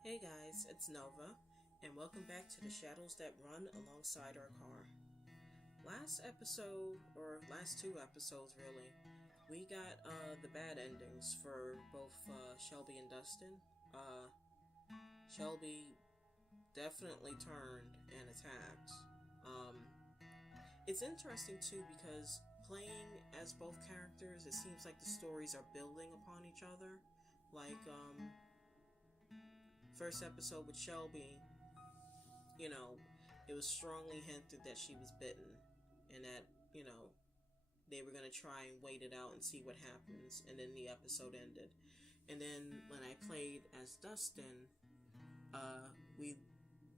Hey guys, it's Nova, and welcome back to the shadows that run alongside our car. Last episode, or last two episodes really, we got the bad endings for both Shelby and Dustin. Shelby definitely turned and attacked. It's interesting too because playing as both characters, it seems like the stories are building upon each other. Like, first episode with Shelby, it was strongly hinted that she was bitten and that, they were going to try and wait it out and see what happens. And then the episode ended. And then when I played as Dustin, we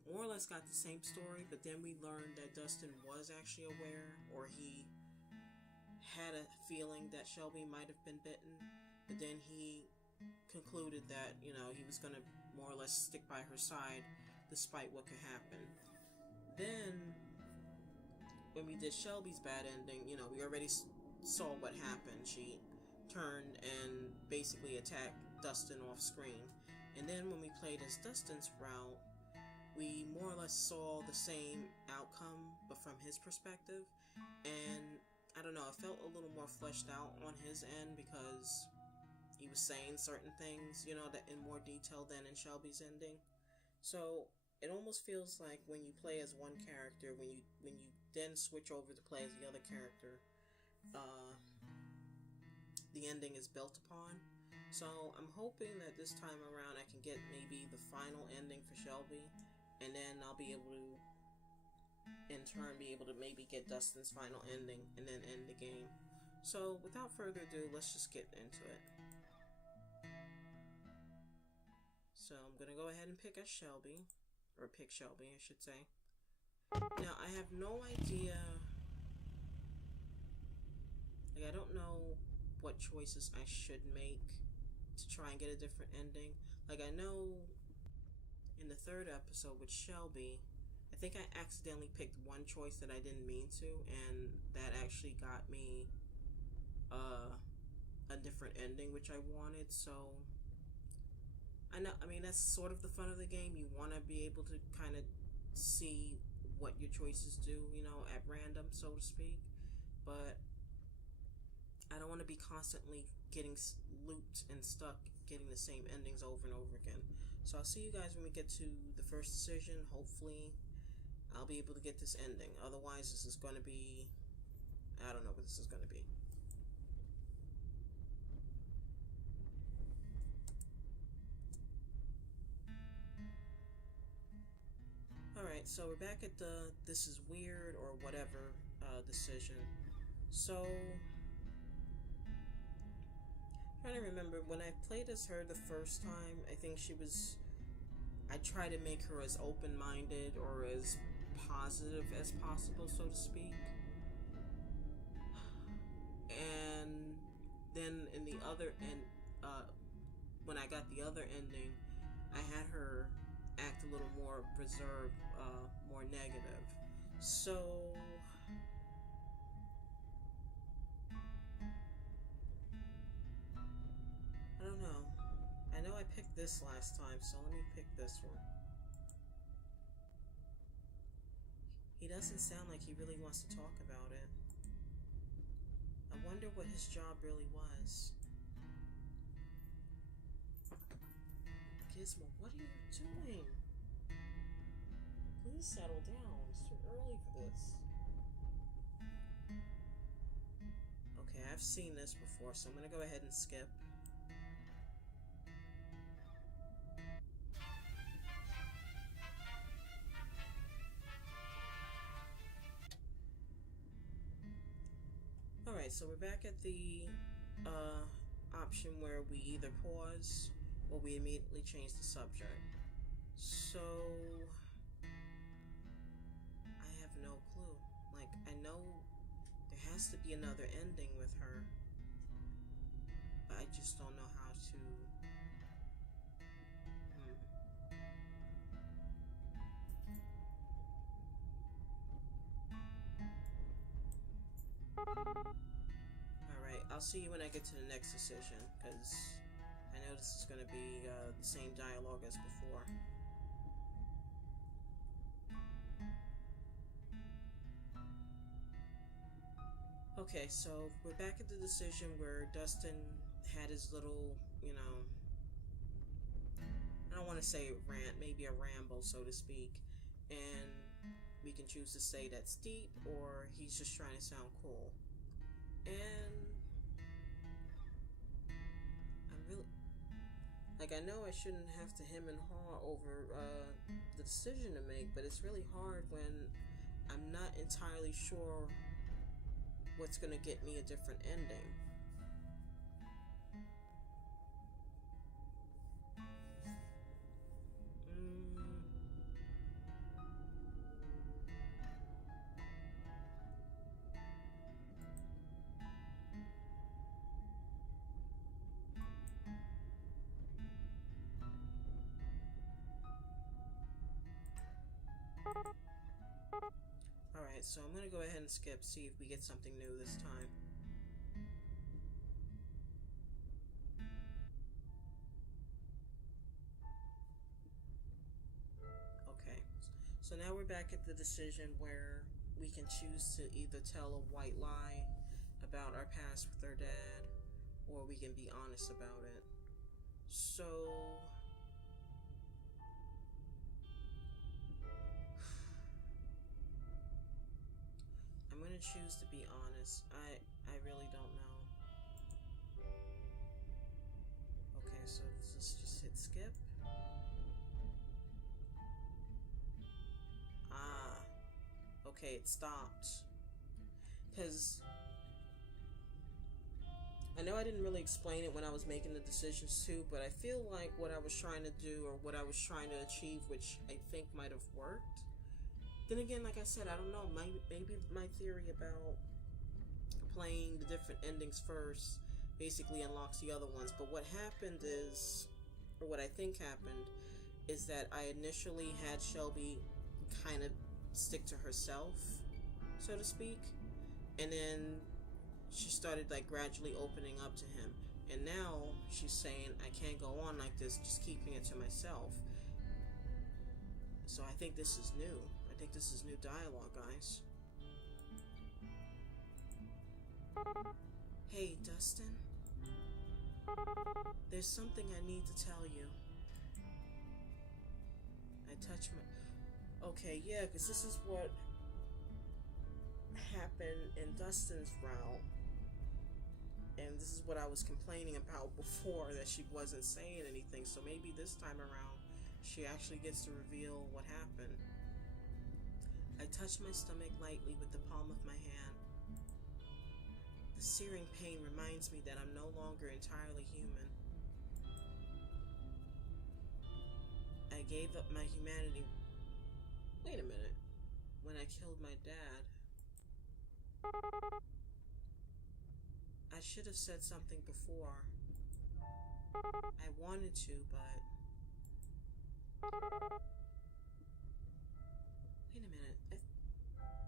more or less got the same story, but then we learned that Dustin was actually aware, or he had a feeling that Shelby might have been bitten, but then he concluded that, he was going to more or less stick by her side despite what could happen. Then, when we did Shelby's bad ending, we already saw what happened. She turned and basically attacked Dustin off screen. And then when we played as Dustin's route, we more or less saw the same outcome, but from his perspective. And I don't know, it felt a little more fleshed out on his end because he was saying certain things, that in more detail than in Shelby's ending. So it almost feels like when you play as one character, when you then switch over to play as the other character, the ending is built upon. So I'm hoping that this time around I can get maybe the final ending for Shelby, and then I'll be able to, in turn, be able to maybe get Dustin's final ending and then end the game. So without further ado, let's just get into it. So I'm going to go ahead and pick Shelby, I should say. Now, I have no idea, I don't know what choices I should make to try and get a different ending. I know in the third episode with Shelby, I think I accidentally picked one choice that I didn't mean to, and that actually got me a different ending, which I wanted. So that's sort of the fun of the game. You want to be able to kind of see what your choices do, at random, so to speak. But I don't want to be constantly getting looped and stuck getting the same endings over and over again. So I'll see you guys when we get to the first decision. Hopefully I'll be able to get this ending. Otherwise, this is going to be, I don't know what this is going to be. Alright, so we're back at the this is weird or whatever decision. So, trying to remember, when I played as her the first time, I think I tried to make her as open-minded or as positive as possible, so to speak. And then in the other end, when I got the other ending, I had her act a little more reserved, more negative. So I don't know. I know I picked this last time, so let me pick this one. He doesn't sound like he really wants to talk about it. I wonder what his job really was. Gizmo, what are you doing? Please settle down. It's too early for this. Okay, I've seen this before, so I'm gonna go ahead and skip. Alright, so we're back at the option where we either pause or we immediately change the subject. So I have no clue. I know there has to be another ending with her, but I just don't know how to. Alright, I'll see you when I get to the next decision, because I know know this is going to be the same dialogue as before. Okay, so we're back at the decision where Dustin had his little, you know, I don't want to say rant, maybe a ramble, so to speak. And we can choose to say that's deep, or he's just trying to sound cool. And I'm really, like, I know I shouldn't have to hem and haw over the decision to make, but it's really hard when I'm not entirely sure what's going to get me a different ending. Alright, so I'm going to go ahead and skip, see if we get something new this time. Okay, so now we're back at the decision where we can choose to either tell a white lie about our past with our dad, or we can be honest about it. So I'm gonna choose to be honest. I really don't know. Okay, so let's just hit skip. Okay, it stopped. Because I know I didn't really explain it when I was making the decisions too, but I feel like what I was trying to do, or what I was trying to achieve, which I think might have worked. Then again, like I said, I don't know. Maybe my theory about playing the different endings first basically unlocks the other ones. But what happened is, or what I think happened, is that I initially had Shelby kind of stick to herself, so to speak, and then she started like gradually opening up to him, and now she's saying, I can't go on like this, just keeping it to myself. So I think this is new. I think this is new dialogue, guys. Hey, Dustin. There's something I need to tell you. I touch my... Okay, yeah, because this is what happened in Dustin's route. And this is what I was complaining about before, that she wasn't saying anything. So maybe this time around, she actually gets to reveal what happened. I touched my stomach lightly with the palm of my hand. The searing pain reminds me that I'm no longer entirely human. I gave up my humanity. Wait a minute. When I killed my dad. I should have said something before. I wanted to, but... Wait a minute.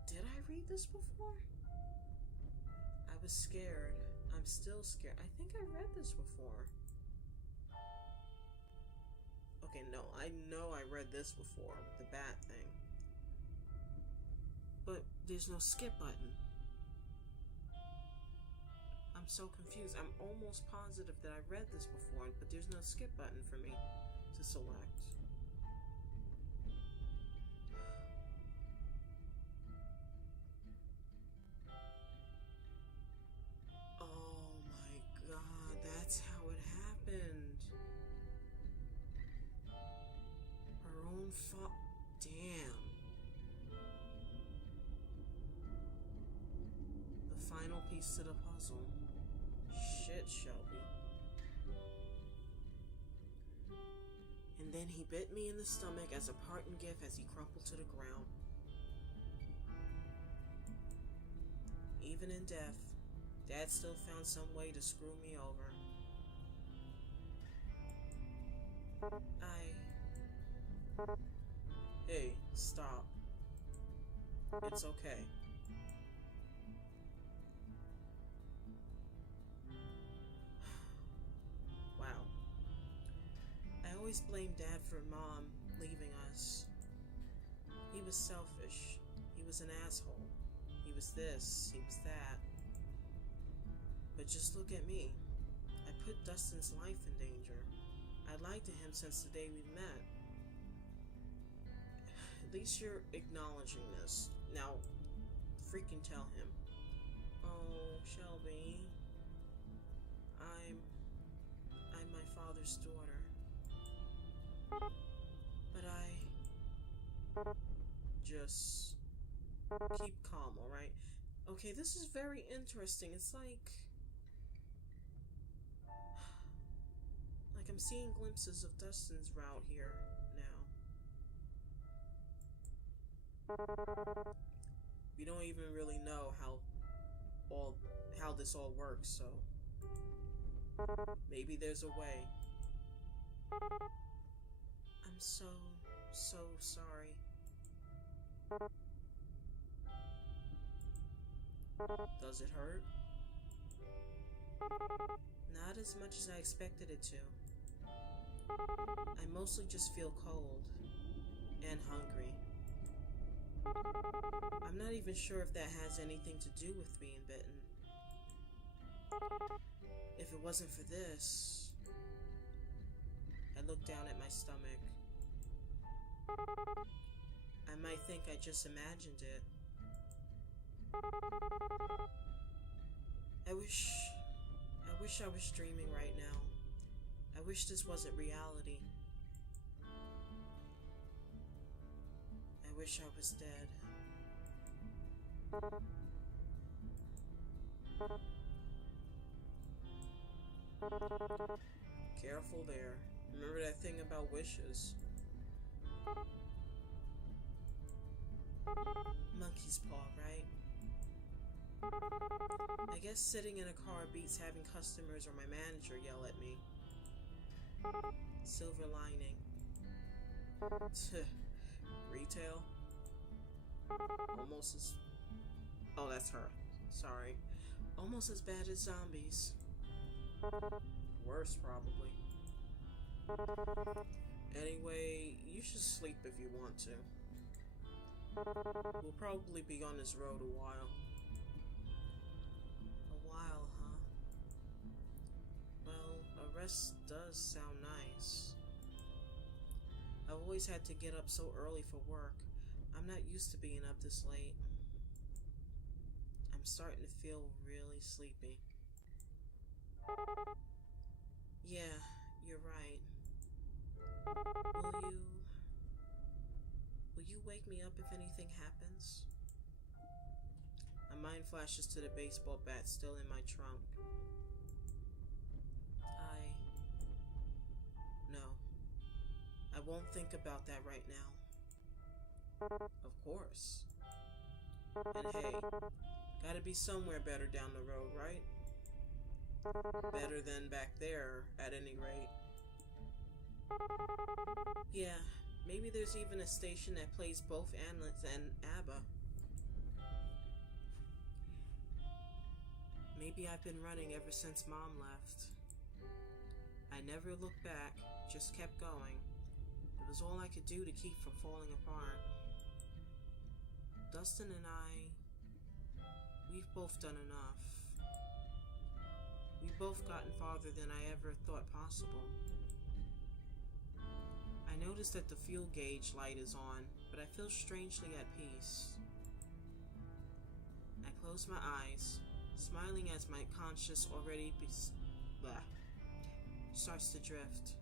Did I read this before? I was scared. I'm still scared. I think I read this before. Okay, no. I know I read this before. The bat thing. But there's no skip button. I'm so confused. I'm almost positive that I read this before, but there's no skip button for me to select. Oh my god, that's how it happened. Her own fault. Damn. The final piece to the puzzle. Shit, Shelby. And then he bit me in the stomach as a parting gift as he crumpled to the ground. Even in death, Dad still found some way to screw me over. Hey, stop. It's okay. Wow. always blamed Dad for Mom leaving us. He was selfish. He was an asshole. He was this. He was that. But just look at me. I put Dustin's life in danger. I lied to him since the day we met. At least you're acknowledging this. Now, freaking tell him. Oh, Shelby. I'm my father's daughter. But just keep calm, alright? Okay, this is very interesting. It's like I'm seeing glimpses of Dustin's route here now. We don't even really know how this all works, so maybe there's a way. I'm so sorry. Does it hurt? Not as much as I expected it to. I mostly just feel cold and hungry. I'm not even sure if that has anything to do with being bitten. If it wasn't for this... I look down at my stomach. I might think I just imagined it. I wish I was dreaming right now. I wish this wasn't reality. I wish I was dead. Careful there. Remember that thing about wishes? Monkey's paw, right? I guess sitting in a car beats having customers or my manager yell at me. Silver lining. Retail? Almost as... Oh, that's her. Sorry. Almost as bad as zombies. Worse, probably. Anyway, you should sleep if you want to. We'll probably be on this road a while. A while, huh? Well, a rest does sound nice. I've always had to get up so early for work. I'm not used to being up this late. I'm starting to feel really sleepy. Yeah, you're right. Will you wake me up if anything happens? My mind flashes to the baseball bat still in my trunk. No. I won't think about that right now. Of course. And hey, gotta be somewhere better down the road, right? Better than back there, at any rate. Yeah, maybe there's even a station that plays both Anlitz and ABBA. Maybe I've been running ever since Mom left. I never looked back, just kept going. It was all I could do to keep from falling apart. Dustin and we've both done enough. We've both gotten farther than I ever thought possible. I notice that the fuel gauge light is on, but I feel strangely at peace. I close my eyes, smiling as my conscience already starts to drift.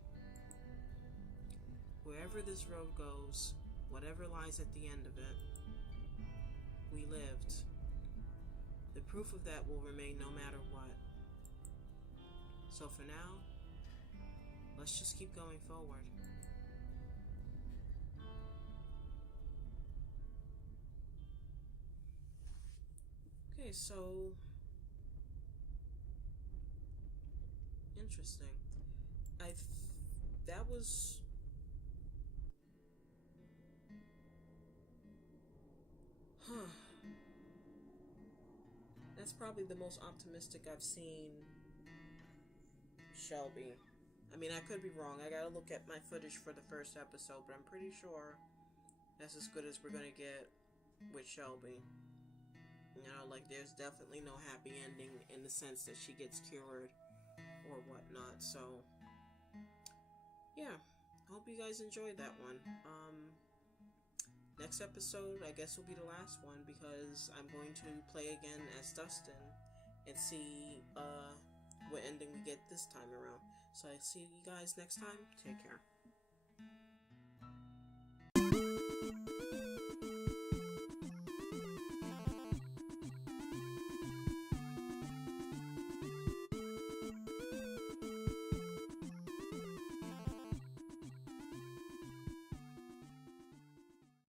Wherever this road goes, whatever lies at the end of it, we lived. The proof of that will remain no matter what. So for now, let's just keep going forward. Okay, so... interesting. That was... That's probably the most optimistic I've seen Shelby. I mean, I could be wrong. I gotta look at my footage for the first episode, but I'm pretty sure that's as good as we're gonna get with Shelby. You know, like, there's definitely no happy ending in the sense that she gets cured or whatnot. So, yeah. Hope you guys enjoyed that one. Next episode, I guess, will be the last one because I'm going to play again as Dustin and see what ending we get this time around. So I see you guys next time. Take care.